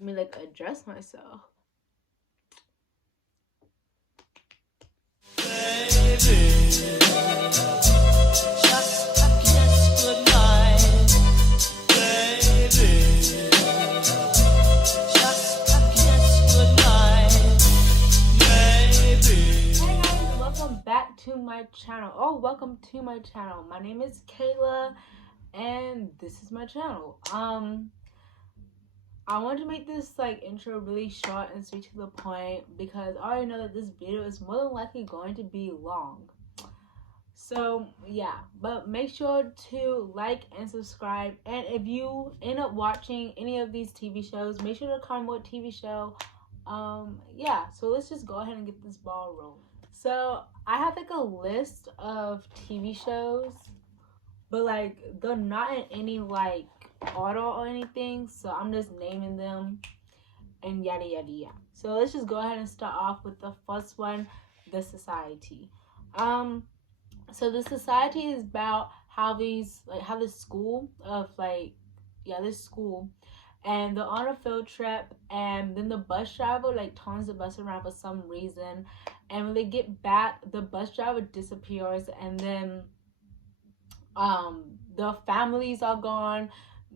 Let me like address myself. To my channel. Welcome to my channel. My name is Kayla and this is my channel. I want to make this like intro really short and straight to the point because I already know that this video is more than likely going to be long. So yeah, but make sure to like and subscribe, and if you end up watching any of these TV shows, make sure to comment what TV show. Yeah, so let's just go ahead and get this ball rolling. So I have like a list of TV shows, but like they're not in any like order or anything, so I'm just naming them and yada yada yada. So let's just go ahead and start off with the first one, The Society. So The Society is about how this school, and they're on a field trip, and then the bus driver like turns the bus around for some reason, and when they get back, the bus driver disappears, and then their families are gone,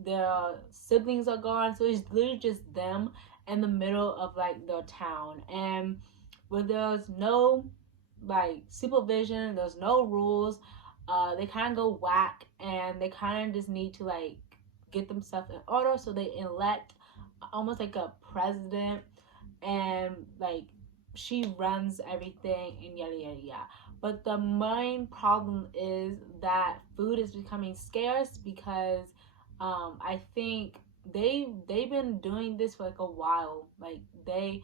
their siblings are gone, so it's literally just them in the middle of like their town, and where there's no like supervision, there's no rules, they kind of go whack, and they kind of just need to like get themselves in order, so they elect almost like a president, and like she runs everything and yada yada yada. But the main problem is that food is becoming scarce because I think they've been doing this for like a while. Like they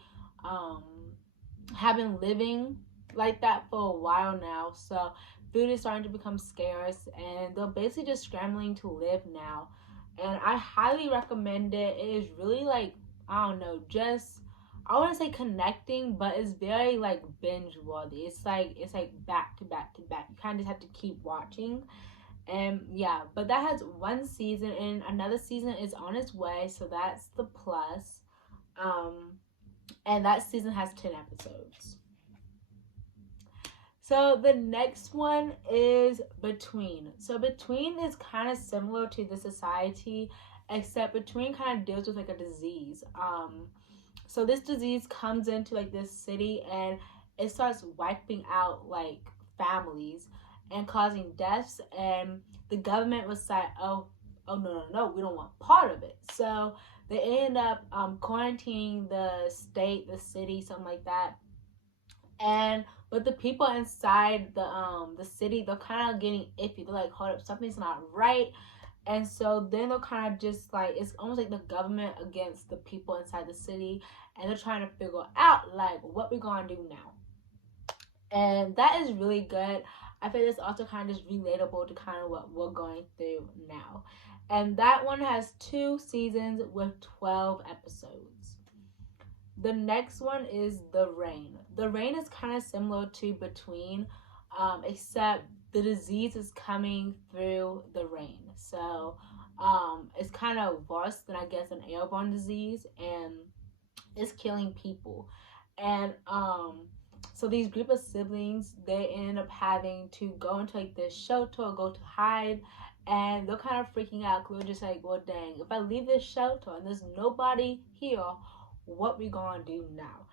have been living like that for a while now, so food is starting to become scarce, and they're basically just scrambling to live now. And I highly recommend it. It is really like, I don't know, just, I want to say connecting, but it's very like binge worthy. It's like back to back to back. You kind of just have to keep watching. And yeah, but that has one season, and another season is on its way, so that's the plus. And that season has 10 episodes. So the next one is Between. So Between is kind of similar to The Society, except Between kind of deals with like a disease. So this disease comes into like this city, and it starts wiping out like families and causing deaths, and the government was like, oh no, we don't want part of it. So they end up quarantining the state, the city, something like that. And but the people inside the city, they're kind of getting iffy. They're like, hold up, something's not right. And so then they're kind of just like, it's almost like the government against the people inside the city, and they're trying to figure out like what we're gonna do now. And that is really good. I think it's also kind of just relatable to kind of what we're going through now. And that one has 2 seasons with 12 episodes. The next one is The Rain. The Rain is kind of similar to Between, except the disease is coming through the rain. So it's kind of worse than, I guess, an airborne disease, and it's killing people. And so these group of siblings, they end up having to go into like this shelter or go to hide, and they're kind of freaking out because they're just like, well, dang, if I leave this shelter and there's nobody here, what we gonna do now?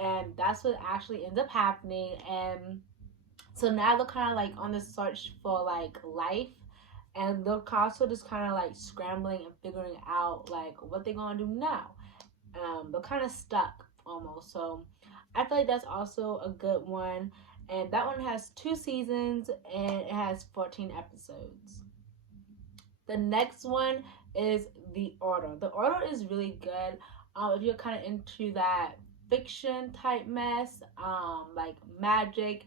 And that's what actually ends up happening. And so now they're kind of like on the search for like life, and they're also just kind of like scrambling and figuring out like what they're gonna do now. They're kind of stuck almost. So I feel like that's also a good one, and that one has 2 seasons and it has 14 episodes. The next one is The Order. The Order is really good. If you're kind of into that fiction type mess, like magic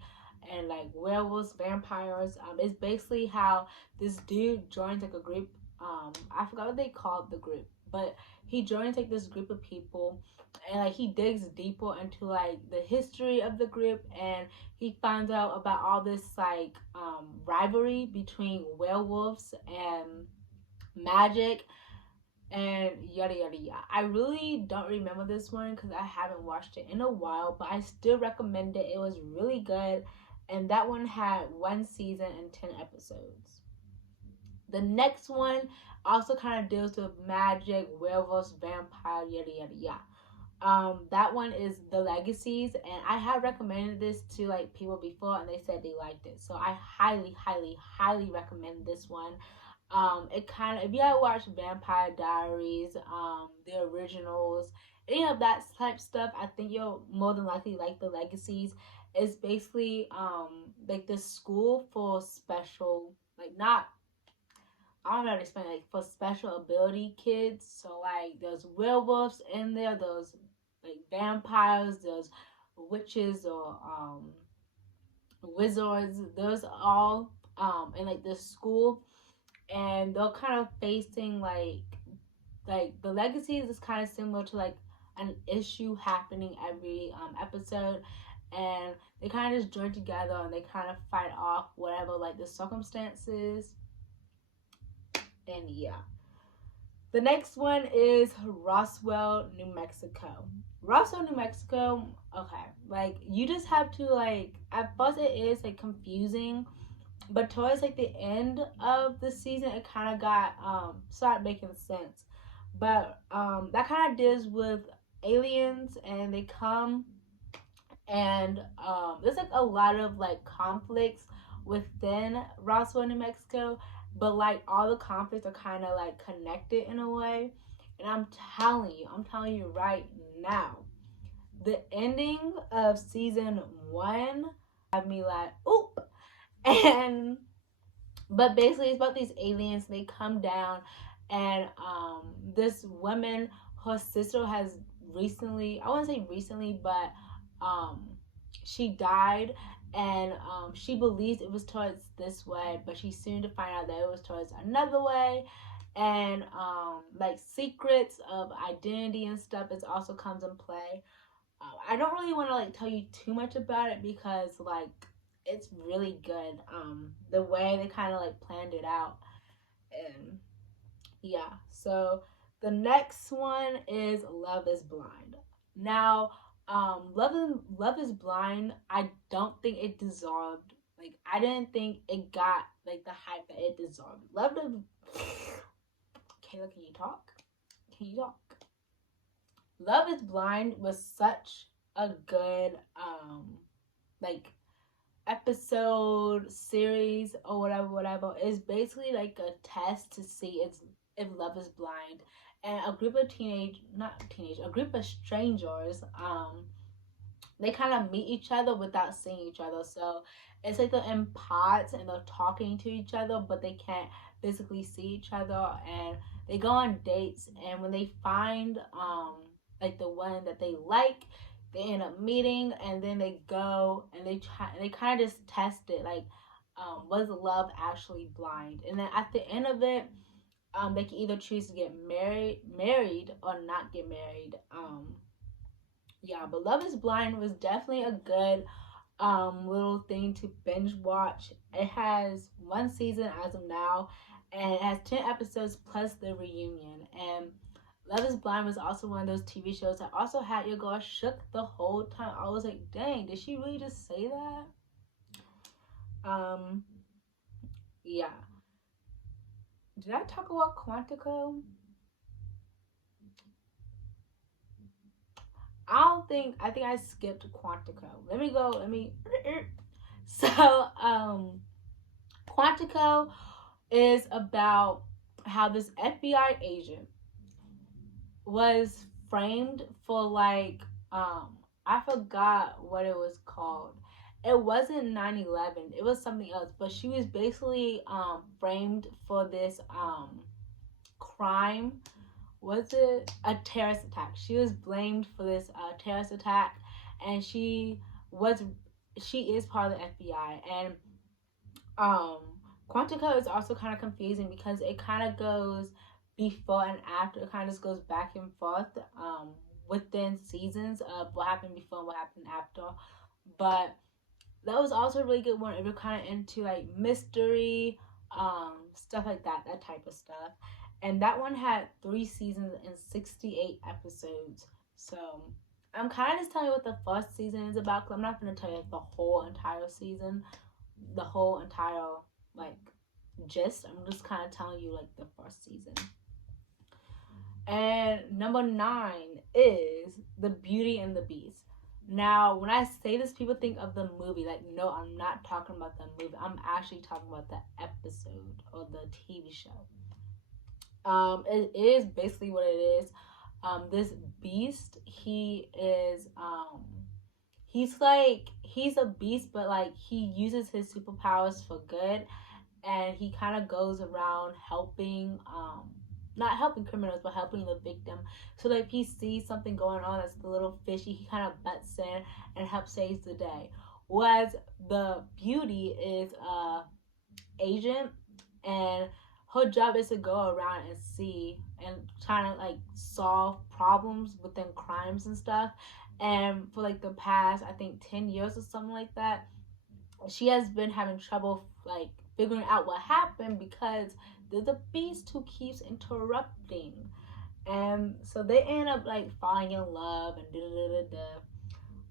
and like werewolves, vampires, it's basically how this dude joins like a group. I forgot what they called the group, but he joins like this group of people, and like he digs deeper into like the history of the group, and he finds out about all this like rivalry between werewolves and magic. and yada yada yada. I really don't remember this one because I haven't watched it in a while, but I still recommend it. It was really good, and that one had 1 season and 10 episodes. The next one also kind of deals with magic, werewolves, vampire, yada yada yada. That one is The Legacies, and I have recommended this to like people before, and they said they liked it. So I highly, highly, highly recommend this one. It kind of, if you have watched Vampire Diaries, the originals, any of that type stuff, I think you'll more than likely like The Legacies. It's basically like this school for special, like not, I don't know how to explain, like for special ability kids. So like there's werewolves in there, there's like vampires, there's witches or wizards. There's all in like this school, and they're kind of facing like the legacies is kind of similar to like an issue happening every episode, and they kind of just join together and they kind of fight off whatever like the circumstances. And yeah, the next one is Roswell, New Mexico. Roswell, New Mexico, okay, like you just have to like, at first it is like confusing, but towards like the end of the season it kind of got started making sense. But that kind of deals with aliens, and they come, and there's like a lot of like conflicts within Roswell, New Mexico, but like all the conflicts are kind of like connected in a way. And I'm telling you right now, the ending of season one had me like, oop. And but basically it's about these aliens. They come down, and this woman, her sister has recently, I wouldn't say recently, but um she died, and she believes it was towards this way, but she's soon to find out that it was towards another way. And like secrets of identity and stuff is also comes in play. I don't really want to like tell you too much about it because like it's really good. The way they kind of like planned it out, and yeah. So the next one is Love Is Blind. Now, Love is Blind. I don't think it deserved. Like I didn't think it got like the hype that it deserved. Love is. Kayla, can you talk? Can you talk? Love is Blind was such a good like episode series or whatever. Is basically like a test to see if love is blind. And a group of a group of strangers, they kind of meet each other without seeing each other. So it's like they're in pods and they're talking to each other, but they can't physically see each other. And they go on dates, and when they find like the one that they like, they end up meeting, and then they go and they kind of just test it, like was love actually blind? And then at the end of it, they can either choose to get married or not get married. Yeah, but Love Is Blind was definitely a good little thing to binge watch. It has 1 season as of now, and it has 10 episodes plus the reunion. And Love Is Blind was also one of those TV shows that also had your girl shook the whole time. I was like, dang, did she really just say that? Yeah. Did I talk about Quantico? I think I skipped Quantico. Let me go. Let me. So, Quantico is about how this FBI agent was framed for like I forgot what it was called. It wasn't 9/11. It was something else, but she was basically framed for this crime. Was it a terrorist attack? She was blamed for this terrorist attack, and was she is part of the FBI. And um Quantico is also kind of confusing because it kind of goes before and after. It kind of just goes back and forth within seasons of what happened before and what happened after. But that was also a really good one if you're kind of into like mystery, stuff like that type of stuff. and that one had 3 seasons and 68 episodes. So I'm kind of just telling you what the first season is about, because I'm not going to tell you like the whole entire season, the whole entire like gist. I'm just kind of telling you like the first season. And number 9 is The Beauty and the Beast. Now, when I say this, people think of the movie. Like, no, I'm not talking about the movie. I'm actually talking about the episode or the TV show. It is basically what it is. This beast, he's a beast, but like he uses his superpowers for good, and he kind of goes around helping, not helping criminals, but helping the victim. So like if he sees something going on that's a little fishy, he kind of butts in and helps save the day. Whereas the beauty is agent, and her job is to go around and see and trying to like solve problems within crimes and stuff. And for like the past, I think 10 years or something like that, she has been having trouble like figuring out what happened, because there's a beast who keeps interrupting. And so they end up like falling in love and da da da da.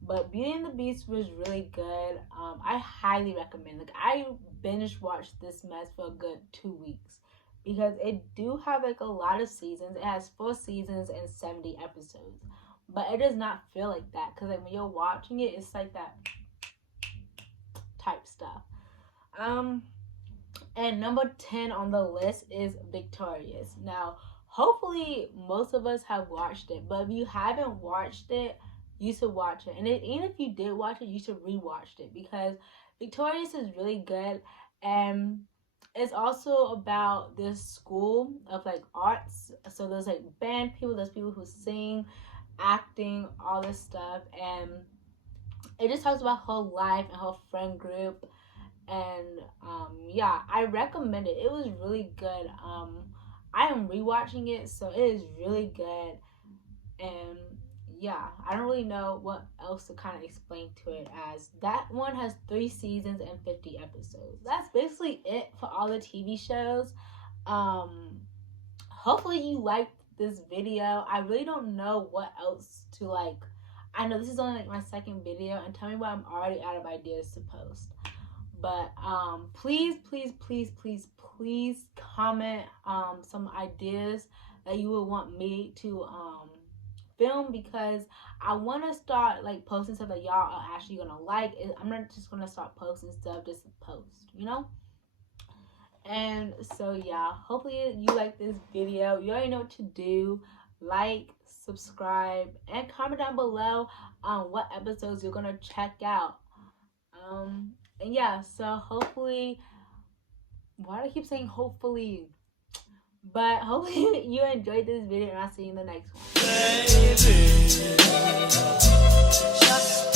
But Beauty and the Beast was really good. I highly recommend. Like I binge watched this mess for a good 2 weeks, because it do have like a lot of seasons. It has 4 seasons and 70 episodes, but it does not feel like that, because like when you're watching it, it's like that type stuff. And number 10 on the list is Victorious. Now, hopefully most of us have watched it, but if you haven't watched it, you should watch it. And even if you did watch it, you should rewatch it, because Victorious is really good. And it's also about this school of like arts. So there's like band people, there's people who sing, acting, all this stuff. And it just talks about her life and her friend group. And yeah, I recommend it. It was really good. I am rewatching it, so it is really good. And yeah, I don't really know what else to kind of explain to it, as that one has 3 seasons and 50 episodes. That's basically it for all the TV shows. Hopefully you liked this video. I really don't know what else to like. I know this is only like my second video, and tell me why I'm already out of ideas to post. But please comment some ideas that you would want me to film, because I want to start like posting stuff that y'all are actually gonna like. I'm not just gonna start posting stuff just to post, you know. And so yeah, hopefully you like this video. You already know what to do. Like, subscribe, and comment down below what episodes you're gonna check out. And yeah, so hopefully, why do I keep saying hopefully? But hopefully you enjoyed this video, and I'll see you in the next one. Baby,